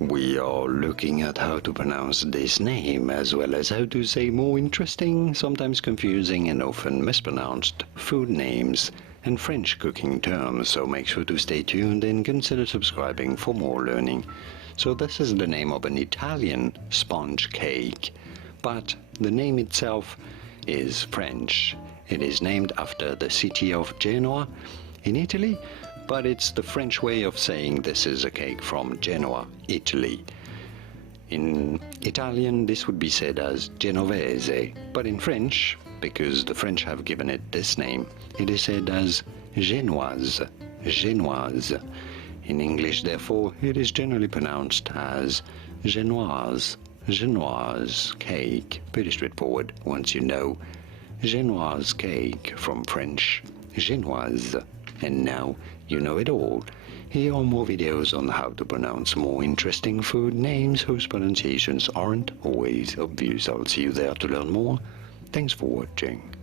We are looking at how to pronounce this name, as well as how to say more interesting, sometimes confusing and often mispronounced food names and French cooking terms, so make sure to stay tuned and consider subscribing for more learning. So this is the name of an Italian sponge cake, but the name itself is French. It is named after the city of Genoa in Italy, but it's the French way of saying this is a cake from Genoa, Italy. In Italian, this would be said as Genovese, but in French, because the French have given it this name, it is said as Genoise, Genoise. In English, therefore, it is generally pronounced as Genoise, Genoise cake. Pretty straightforward once you know. Genoise cake from French, Genoise. And now you know it all. Here are more videos on how to pronounce more interesting food names whose pronunciations aren't always obvious. I'll see you there to learn more. Thanks for watching.